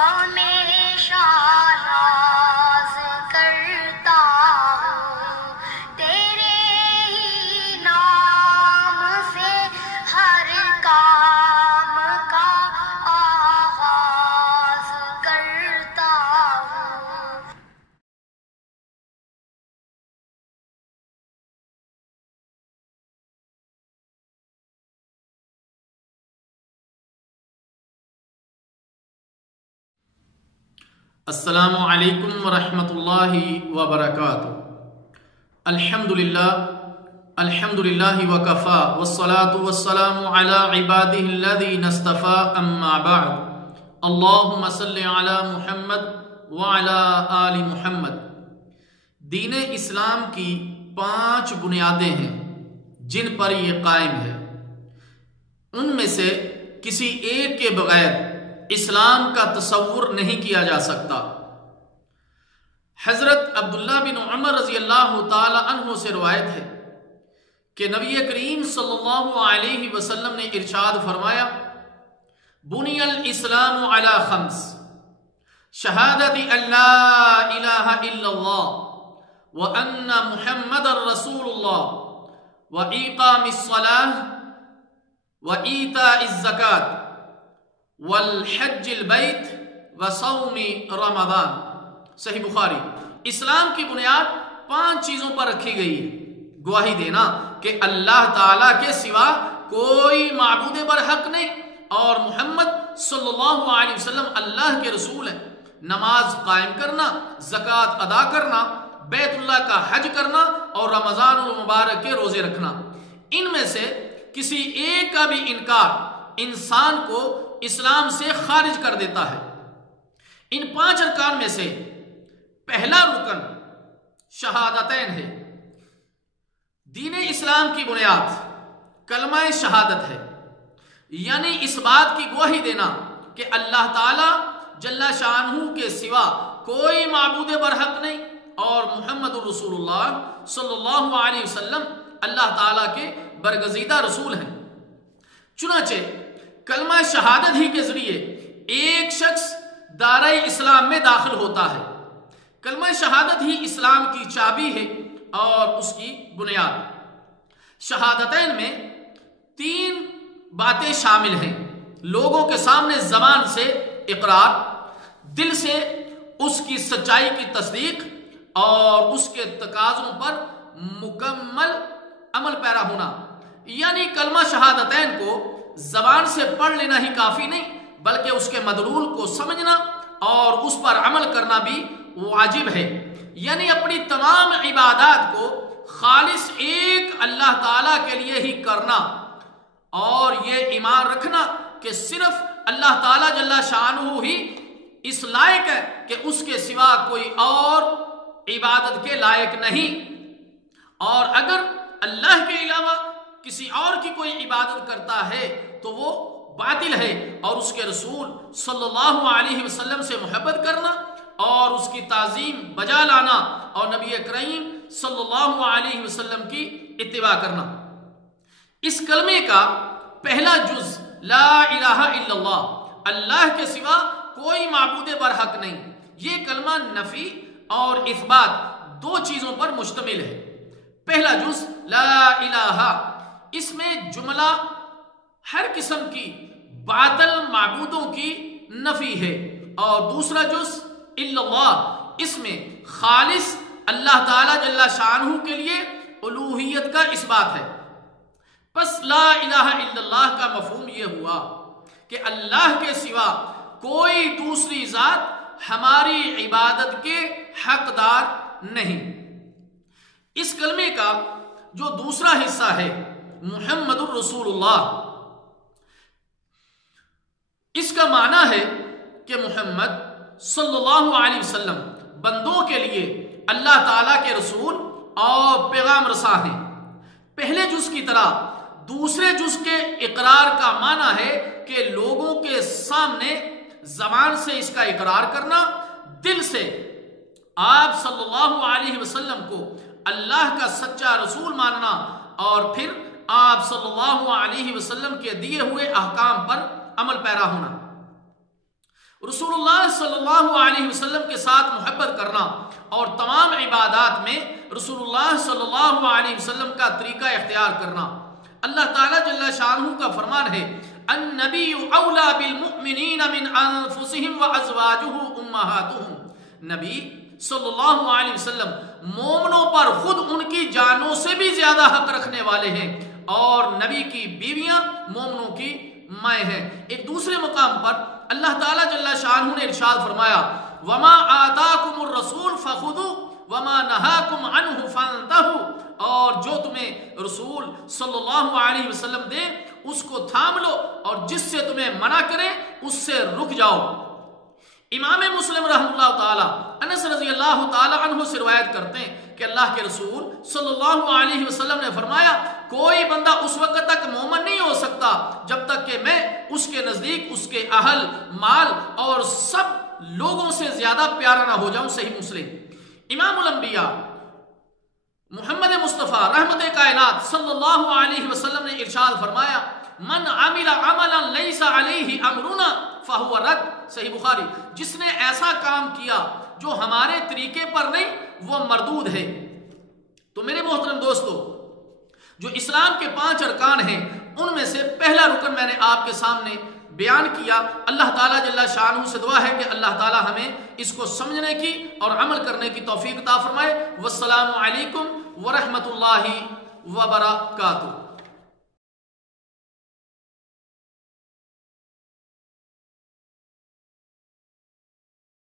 ہمیشہ ناز کرتا ہوں تیرے ہی نام سے ہر کام کا آغاز کرتا ہوں۔ السلام علیکم ورحمۃ اللہ وبرکاتہ۔ الحمدللہ وکفا والصلاة والسلام علی عباده الذین اصطفى اما بعد اللہم صل علی محمد وعلی آل محمد۔ دین اسلام کی 5 بنیادیں ہیں جن پر یہ قائم ہے، ان میں سے کسی ایک کے بغیر اسلام کا تصور نہیں کیا جا سکتا۔ حضرت عبداللہ بن عمر رضی اللہ تعالی عنہ سے روایت ہے کہ نبی کریم صلی اللہ علیہ وسلم نے ارشاد فرمایا، بنی الاسلام علی 5، شہادت ان لا الہ الا اللہ وان محمد رسول اللہ وإقام الصلاة وإیتاء الزکاة والحج البیت وصوم رمضان۔ صحیح بخاری۔ اسلام کی بنیاد 5 چیزوں پر رکھی گئی ہے۔ گواہی دینا کہ اللہ تعالیٰ کے سوا کوئی معبود برحق نہیں اور محمد صلی اللہ علیہ وسلم اللہ کے رسول ہیں، نماز قائم کرنا، زکوٰۃ ادا کرنا، بیت اللہ کا حج کرنا اور رمضان المبارک کے روزے رکھنا۔ ان میں سے کسی ایک کا بھی انکار انسان کو اسلام سے خارج کر دیتا ہے۔ ان 5 ارکان میں سے پہلا رکن شہادتین ہے۔ دین اسلام کی بنیاد کلمہ شہادت ہے، یعنی اس بات کی گواہی دینا کہ اللہ تعالی جل شانہ کے سوا کوئی معبود برحق نہیں اور محمد الرسول اللہ صلی اللہ علیہ وسلم اللہ تعالی کے برگزیدہ رسول ہیں۔ چنانچہ کلمہ شہادت ہی کے ذریعے ایک شخص دائرہ اسلام میں داخل ہوتا ہے۔ کلمہ شہادت ہی اسلام کی چابی ہے اور اس کی بنیاد۔ شہادتین میں 3 باتیں شامل ہیں: لوگوں کے سامنے زبان سے اقرار، دل سے اس کی سچائی کی تصدیق اور اس کے تقاضوں پر مکمل عمل پیرا ہونا۔ یعنی کلمہ شہادتین کو زبان سے پڑھ لینا ہی کافی نہیں، بلکہ اس کے مدلول کو سمجھنا اور اس پر عمل کرنا بھی واجب ہے۔ یعنی اپنی تمام عبادات کو خالص ایک اللہ تعالیٰ کے لیے ہی کرنا اور یہ ایمان رکھنا کہ صرف اللہ تعالیٰ جل شانہ ہی اس لائق ہے کہ اس کے سوا کوئی اور عبادت کے لائق نہیں، اور اگر اللہ کے علاوہ کسی اور کی کوئی عبادت کرتا ہے تو وہ باطل ہے، اور اس کے رسول صلی اللہ علیہ وسلم سے محبت کرنا اور اس کی تعظیم بجا لانا اور نبی کریم صلی اللہ علیہ وسلم کی اتباع کرنا۔ اس کلمے کا پہلا جز لا الہ الا اللہ، اللہ کے سوا کوئی معبود برحق نہیں، یہ کلمہ نفی اور اثبات 2 چیزوں پر مشتمل ہے۔ پہلا جز لا الہ، اس میں جملہ ہر قسم کی باطل معبودوں کی نفی ہے، اور دوسرا جز الا اللہ، اس میں خالص اللہ تعالی جل شانہ کے لیے الوہیت کا اثبات ہے۔ پس لا الہ الا اللہ کا مفہوم یہ ہوا کہ اللہ کے سوا کوئی دوسری ذات ہماری عبادت کے حقدار نہیں۔ اس کلمے کا جو دوسرا حصہ ہے محمد الرسول اللہ، اس کا معنی ہے کہ محمد صلی اللہ علیہ وسلم بندوں کے لیے اللہ تعالیٰ کے رسول اور پیغام رساں ہیں۔ پہلے جز کی طرح دوسرے جز کے اقرار کا معنی ہے کہ لوگوں کے سامنے زبان سے اس کا اقرار کرنا، دل سے آپ صلی اللہ علیہ وسلم کو اللہ کا سچا رسول ماننا، اور پھر آپ صلی اللہ علیہ وسلم کے دیے ہوئے احکام پر عمل پیرا ہونا۔ رسول اللہ صلی اللہ علیہ وسلم کے ساتھ محبت کرنا اور تمام عبادات میں رسول اللہ صلی اللہ علیہ وسلم کا طریقہ اختیار کرنا۔ اللہ تعالیٰ جل شانہ کا فرمان ہے النبی اولا بالمؤمنین من انفسہم وازواجہ امہاتہم، نبی صلی اللہ علیہ وسلم مومنوں پر خود ان کی جانوں سے بھی زیادہ حق رکھنے والے ہیں، اور نبی کی بیویاں مومنوں کی مائیں ہیں۔ ایک دوسرے مقام پر اللہ تعالیٰ جل شانہ نے ارشاد فرمایا وما آتاکم الرسول فخذوا وما نہاکم عنہ فانتہوا، اور جو تمہیں رسول صلی اللہ علیہ وسلم دے اس کو تھام لو، اور جس سے تمہیں منع کرے اس سے رک جاؤ۔ امام مسلم رحمہ اللہ تعالی انس رضی اللہ تعالی عنہ سے روایت کرتے ہیں کہ اللہ کے رسول صلی اللہ علیہ وسلم نے فرمایا کوئی بندہ اس وقت تک مومن نہیں ہو سکتا جب تک کہ میں اس کے نزدیک اس کے اہل، مال اور سب لوگوں سے زیادہ پیارا نہ ہو جاؤں۔ صحیح مسلم۔ امام الانبیاء محمد مصطفیٰ رحمت کائنات صلی اللہ علیہ وسلم نے ارشاد فرمایا من عمل عملا لیس علیہ امرنا فہو رد، صحیح بخاری، جس نے ایسا کام کیا جو ہمارے طریقے پر نہیں وہ مردود ہے۔ تو میرے محترم دوستو، جو اسلام کے 5 ارکان ہیں ان میں سے پہلا رکن میں نے آپ کے سامنے بیان کیا۔ اللہ تعالیٰ جل شانہ سے دعا ہے کہ اللہ تعالیٰ ہمیں اس کو سمجھنے کی اور عمل کرنے کی توفیق عطا فرمائے۔ والسلام علیکم ورحمۃ اللہ وبرکاتہ۔